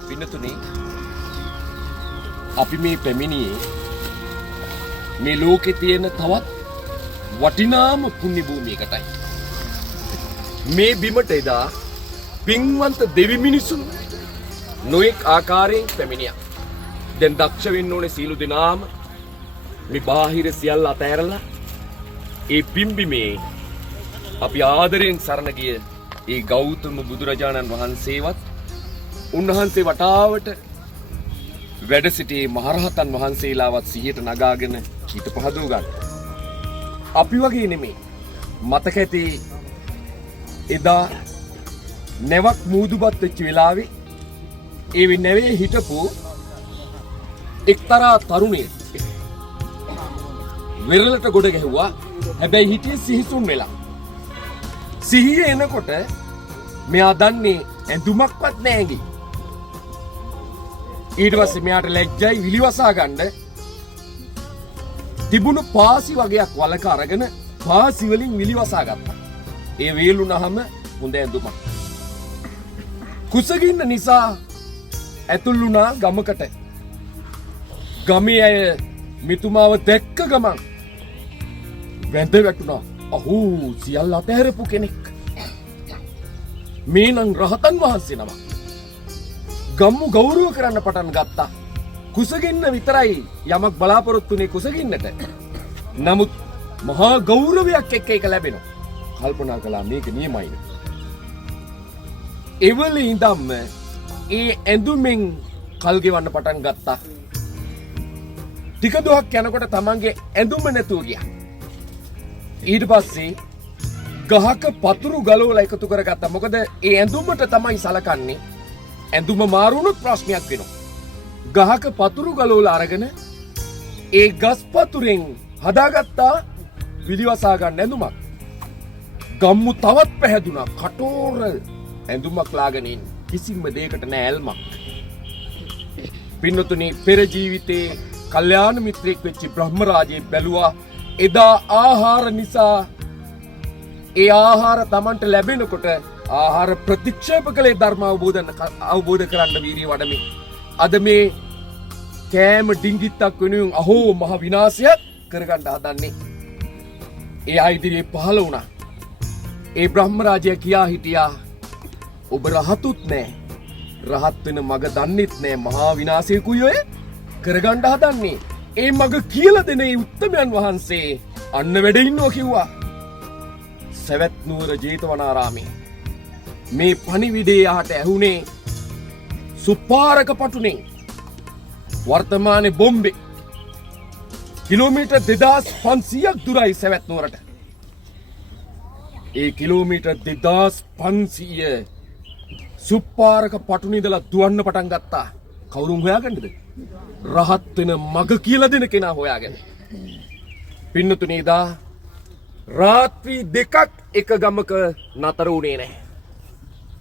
පින්නතුනි අපි මේ පැමිණියේ මේ ලෝකේ තියෙන තවත් වටිනාම පුණ්‍ය භූමියකටයි. මේ බිමට එදා පින්වන්ත දෙවි මිනිසුන් නොඑක් ආකාරයෙන් පැමිණියා. දැන් දක්ෂ වෙන්න ඕනේ සීලු දෙනාම මේ බාහිර සියල්ල අතහැරලා ඒ පිම්බිමේ අපි ආදරයෙන් සරණ ගිය ඒ ගෞතම බුදුරජාණන් වහන්සේවත් උන්වහන්සේ වටාවට වැඩ සිටි මහරහතන් වහන්සේලාවත් සිහියට නගාගෙන හිත පහදව ගන්න. අපි වගේ නෙමෙයි. මතක ඇති එදා නැවක් මූදුපත් වෙච්ච වෙලාවේ ඒ නැවේ හිටපු එක්තරා තරුණයෙක් වෙරළට ගොඩ ගැහුවා. හැබැයි හිටියේ සිහිසුන් වෙලා. සිහිය එනකොට මෙයා දන්නේ ඇඳුමක්වත් නැහැ. ඊට පස්සේ මෙයාට ලැජ්ජයි විලිවසා ගන්න තිබුණු පාසි වගේක් වලක අරගෙන පාසි වලින් විලිවසා ගත්තා. ඒ වේලුනහම හොඳ ඇඳුමක්. කුසගින්න නිසා ඇතුල් වුණා ගමකට. ගමේ අය මිතුමාව දැක්ක ගමන් වැඳ වැටුණා. අහෝ සියල්ල අතහැරපු කෙනෙක්. මේ නම් රහතන් වහන්සේ නමක්. ගම්මු ගෞරව කරන්න පටන් ගත්තා. කුසගින්න විතරයි යමක් බලාපොරොත්තුනේ කුසගින්නට. නමුත් මහා ගෞරවයක් එක්ක ඒක ලැබෙනවා. කල්පනා කළා මේක නියමයි. එවල ඉඳන්ම ඒ ඇඳුමෙන් කල් ගෙවන්න පටන් ගත්තා. ටික දුරක් යනකොට තමන්ගේ ඇඳුම නැතුව ගියා. ඊට පස්සේ ගහක පතුරු ගලවලා එකතු කරගත්තා. මොකද ඒ ඇඳුමට තමයි සලකන්නේ. ඇඳුම මාරු වුණොත් ප්‍රශ්නයක් වෙනවා. ගහක පතුරු ගලවලා අරගෙන ඒ ගස් පතුරෙන් හදාගත්තා විලිවසා ගන්න ඇඳුමක්. ගම්මු තවත් පැහැදුනා. කටෝර ඇඳුමක් ලාගෙන ඉන්න. කිසිම දෙයකට නෑ ඇල්මක්. පින්නතුනි පෙර ජීවිතේ කල්යාණ මිත්‍රෙක් වෙච්ච බ්‍රහ්ම රාජයෙක් බැලුවා. එදා ආහාර නිසා ඒ ආහාර Tamanට ලැබෙනකොට ආහාර ප්‍රතික්ෂේප කළේ ධර්ම අවබෝධ කරන්න වීර්ය වඩමින්. අද මේ කෑම ඩිංගිත්තක් වෙනුවෙන් අහෝ මහ විනාශයක් කරගන්න හදන්නේ. ඒ ආයිදිරියේ පහළ වුණා. ඒ බ්‍රහ්ම රාජයා කියා හිටියා ඔබ රහතුත් නෑ. රහත් වෙන මග දන්නෙත් නෑ. මහා විනාශයකුයි ඔය කරගන්න හදන්නේ. ඒ මග කියලා දෙන ඒ උත්තමයන් වහන්සේ අන්න වැඩ ඉන්නවා කිව්වා. සවැත් නුවර ජේතවනාරාමේ මේ පණිවිඩේ යහට ඇහුනේ සුපාරක පටුනේ. වර්තමානයේ බොම්බේ කිලෝමීටර් 2500ක් දුරයි සවැත් නුවරට. ඒ කිලෝමීටර් 2500 සුපාරක පටුනේ ඉඳලා දුවන්න පටන් ගත්තා. කවුරුන් හොයාගන්නද? රහත් වෙන මග කියලා දෙන කෙනා හොයාගෙන. පින්නතුනේ දා රාත්‍රී දෙකක් එක ගමක නතර වුණේ නැහැ.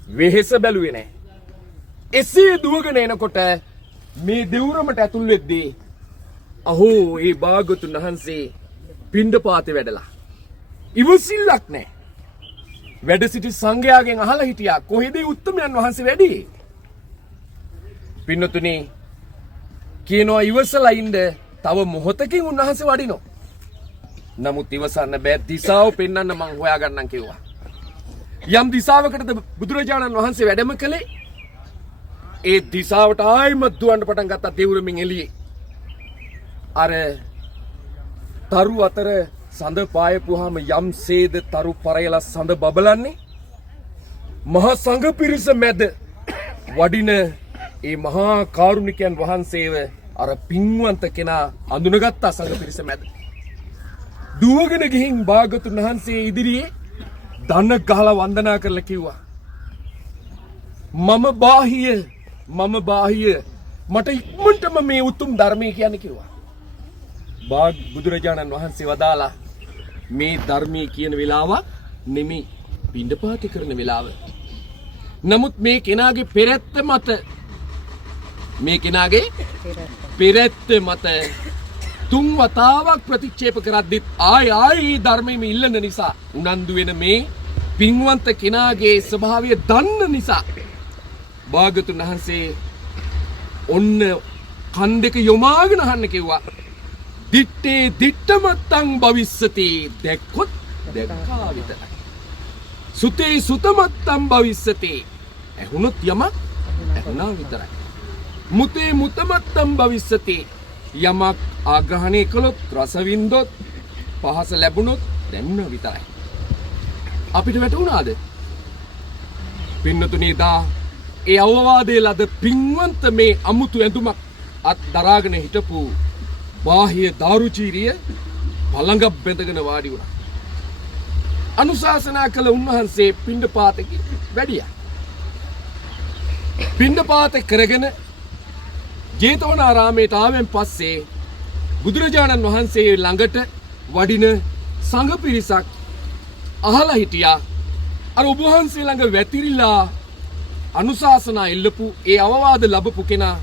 වෙහෙස බැලුවේ නැහැ. එසේ දුවගෙන එනකොට මේ දෙවුරමට ඇතුල් වෙද්දී අහෝ ඒ භාගතුන් වහන්සේ පිණ්ඩපාතේ වැඩලා. ඉවසිල්ලක් නැහැ. වැඩ සිටි සංඝයාගෙන් අහලා හිටියා කොහෙද උත්තමයන් වහන්සේ වැඩි? පින්නතුනේ කියනවා ඉවසලා ඉන්න තව මොහොතකින් උන්වහන්සේ වඩිනවා. නමුත් ඉවසන්න බෑ. දිසාව පෙන්වන්න මං හොයාගන්නම් කිව්වා. යම් දිසාවකටද බුදුරජාණන් වහන්සේ වැඩම කළේ. ඒ දිසාවට ආයිමත් දුවන්න පටන් ගත්තා දෙවුරමින් එළියේ. අර තරු අතර සඳ පායපුවාම යම් සේද තරු පරයලා සඳ බබලන්නේ. මහා සංඝ පිරිස මැද වඩින ඒ මහා කාරුණිකයන් වහන්සේව අර පින්වන්ත කෙනා අඳුනගත්තා සංඝ පිරිස මැද. දුවගෙන ගිහින් භාගතුන් වහන්සේ ඉදිරියේ දන ගහලා වන්දනා කරලා කිව්වා මම බාහිය මට ඉක්මනටම මේ උතුම් ධර්මය කියන්නේ කිව්වා. බුදුරජාණන් වහන්සේ වදාලා මේ ධර්මයේ කියන වෙලාවක් නෙමෙයි පිණ්ඩපාතේ කරන වෙලාව. නමුත් මේ කෙනාගේ පෙරැත්ත මත තුන් වතාවක් ප්‍රතික්ෂේප කරද්දිත් ආයි ධර්මයේ ඉල්ලන නිසා උනන්දු වෙන මේ පින්වන්ත කෙනාගේ ස්වභාවය දන්න නිසා භාගතුන් වහන්සේ ඔන්න කන් දෙක යොමාගෙන අහන්න කිව්වා. දිත්තේ දිත්තමත්තං භවිස්සති දැක්කොත් දැක්කා විතරයි. සුතේ සුතමත්තං භවිස්සති ඇහුනොත් යමක් ඇහුණා විතරයි. මුතේ මුතමත්තං භවිස්සති යමක් ආග්‍රහණය කළොත් රස වින්දොත් පහස ලැබුණොත් දැනුණා විතරයි. අපිට වැටුණාද? පින්නතුනි දා ඒ අවවාදයේ ලද පින්වන්ත මේ අමුතු ඇඳුමක් අත් දරාගෙන හිටපු බාහ්‍ය දාරුචීරිය පළඟක් බැඳගෙන වාඩි වුණා. අනුශාසනා කළ උන්වහන්සේ පිණ්ඩපාතෙක වැඩියා. පිණ්ඩපාත කරගෙන ජේතවනාරාමයට ආවෙන් පස්සේ බුදුරජාණන් වහන්සේ ළඟට වඩින සංඝ පිරිසක් අහලා හිටියා. අර ඔබ වහන්සේ ළඟ වැතිරිලා අනුශාසනා එල්ලපු ඒ අවවාද ලැබපු කෙනා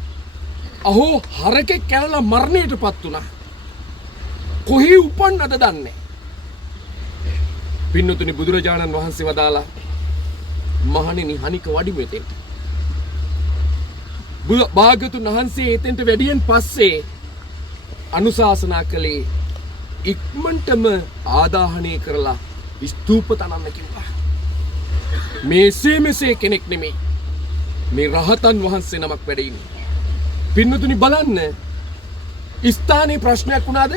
අහෝ හරකෙක් කැරලා මරණයටපත් වුණා. කොහේ උපන්නද දන්නේ. පින්නතුනි බුදුරජාණන් වහන්සේ වදාලා මහණෙනි හනික වඩිමු එතෙන්ට. භාග්‍යවතුන් වහන්සේ එතෙන්ට වැඩියෙන් පස්සේ අනුශාසනා කළේ ඉක්මනටම ආදාහනය කරලා ස්තූප තනන්න කිව්වා. මෙසේ කෙනෙක් නෙමෙයි. මේ රහතන් වහන්සේ නමක් වැඩ ඉන්නේ. පින්නතුනි බලන්න ස්ථානයේ ප්‍රශ්නයක් වුණාද?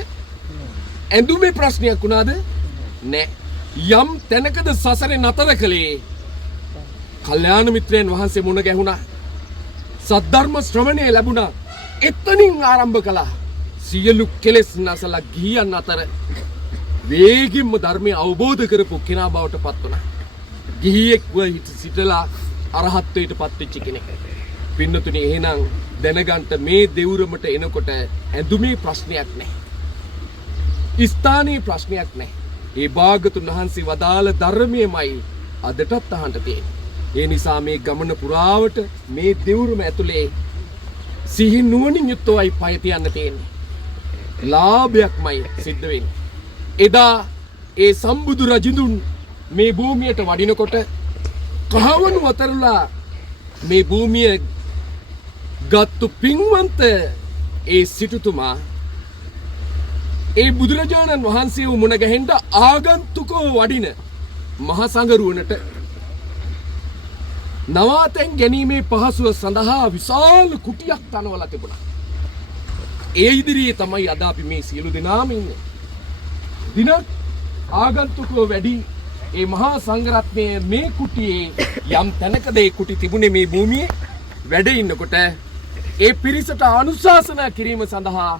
ඇඳුමේ ප්‍රශ්නයක් වුණාද? නෑ. යම් තැනකද සසරේ නතර කළේ කල්යාණ මිත්‍රයන් වහන්සේ මුණ ගැහුණා. සද්ධර්ම ශ්‍රවණය ලැබුණා. එතනින් ආරම්භ කළා. සියලු කෙලෙස් නැසලා ගියන් අතර වේගින්ම ධර්මය අවබෝධ කරපු කෙනා බවට පත් වුණා. ගිහියෙක්ව සිටලා අරහත්ත්වයට පත් වෙච්ච කෙනෙක්. පින්නතුනි එහෙනම් දැනගන්න මේ දෙවුරමට එනකොට ඇඳුමේ ප්‍රශ්නයක් නැහැ. ස්ථානීය ප්‍රශ්නයක් නැහැ. ඒ භාගතුන් වහන්සේ වදාළ ධර්මයමයි අදටත් අහන්න තියෙන්නේ. ඒ නිසා මේ ගමන පුරාවට මේ දෙවුරම ඇතුලේ සිහි නුවණින් යුක්තවයි පය තියන්න තියෙන්නේ. ලාභයක්මයි සිද්ධ වෙන්නේ. එදා ඒ සම්බුදු රජුන් මේ භූමියට වඩිනකොට කහවණු වතරලා මේ භූමිය ගත්තු පින්වන්ත ඒ සිටුතුමා ඒ බුදුරජාණන් වහන්සේ මුණ ගැහෙන්න ආගන්තුකව වඩින මහා සංඝරුවනට නවාතැන් ගැනීමේ පහසුව සඳහා විශාල කුටියක් තනවලා තිබුණා. ඒ ඉදිරියේ තමයි අද අපි මේ සියලු දෙනාම ඉන්නේ. දිනක් ආගන්තුකව වැඩි ඒ මහා සංඝරත්නයේ මේ කුටියේ යම් තැනකද ඒ කුටි තිබුණේ මේ භූමියේ වැඩ ඉන්නකොට ඒ පිරිසට අනුශාසනා කිරීම සඳහා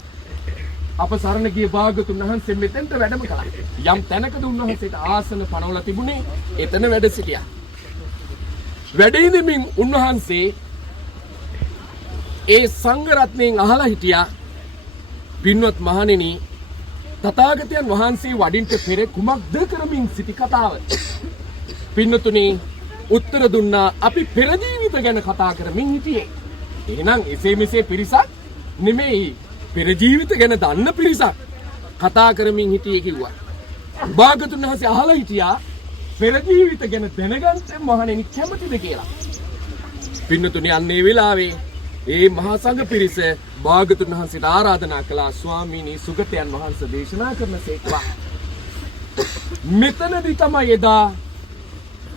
අප සරණ ගිය භාගතුන් වහන්සේ මෙතෙන්ට වැඩම කළා. යම් තැනකද උන්වහන්සේට ආසන පනවලා තිබුණේ එතන වැඩ සිටියා. වැඩ ඉඳමින් උන්වහන්සේ ඒ සංඝ රත්නයෙන් අහලා හිටියා පින්වත් මහණෙනි තථාගතයන් වහන්සේ වඩින්ට පෙර කුමක්ද කරමින් සිටි කතාව. පින්නතුනි උත්තර දුන්නා අපි පෙර ජීවිත ගැන කතා කරමින් හිටියේ. එහෙනම් එසේ මෙසේ පිරිසක් නෙමෙයි පෙර ජීවිත ගැන දන්න පිරිසක් කතා කරමින් හිටියේ කිව්වා. භාගතුන් වහන්සේ අහලා හිටියා පෙර ජීවිත ගැන දැනගන්න මහණෙනි කැමතිද කියලා. පින්නතුනි අන්නේ වෙලාවේ ඒ මහා සංඝ පිරිස භාගතුන් වහන්සේට ආරාධනා කළා ස්වාමීනි සුගතයන් වහන්සේ දේශනා කරනසේක්වා. මෙතනදී තමයි එදා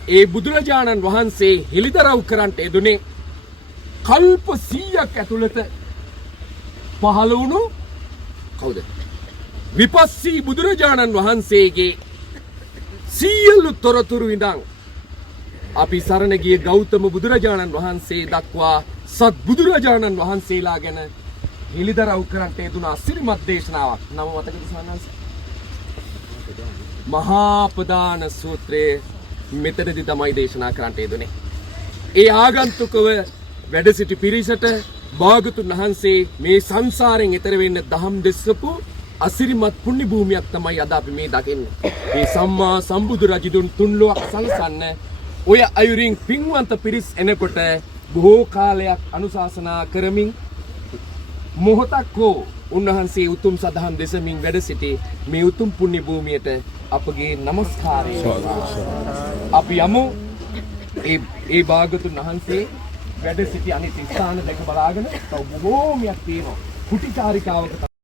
ඒ බුදුරජාණන් වහන්සේ හෙළිදරව් කරන්ට යෙදුනේ කල්ප 100ක් ඇතුළත පහළ වුණු කවුද? විපස්සී බුදුරජාණන් වහන්සේගේ සියලු තොරතුරු ඉඳන් අපි සරණ ගිය ගෞතම බුදුරජාණන් වහන්සේ දක්වා සත් බුදුරජාණන් වහන්සේලා ගැන හෙළිදරව් කරන්ට යෙදුන අසිරිමත් දේශනාවක්. නම මතකද සවනස්? මහා ප්‍රදාන සූත්‍රයේ මෙතනදී තමයි දේශනා කරන්ට යෙදුනේ. ඒ ආගන්තුකව වැඩ සිටි පිරිසට භාගතුන් වහන්සේ මේ සංසාරයෙන් එතර වෙන්න දහම් දෙස්සපු අසිරිමත් පුණ්‍ය භූමියක් තමයි අද අපි මේ දකින්නේ. මේ සම්මා සම්බුදු රජුන් තුන් ලෝක සංසන්න ඔය අයුරින් පින්වන්ත පිරිස් එනකොට බොහෝ කාලයක් අනුශාසනා කරමින් මොහොතක් හෝ උන්වහන්සේ උතුම් සදහම් දෙසමින් වැඩ සිටි මේ උතුම් පුණ්‍ය භූමියට අපගේ নমස්කාරය. අපි යමු ඒ භාගතුන් වහන්සේ වැඩ සිටි අනිත් ස්ථාන දෙක බලාගෙන තව බොහෝමයක් තියෙනවා. කුටි චාරිකාවක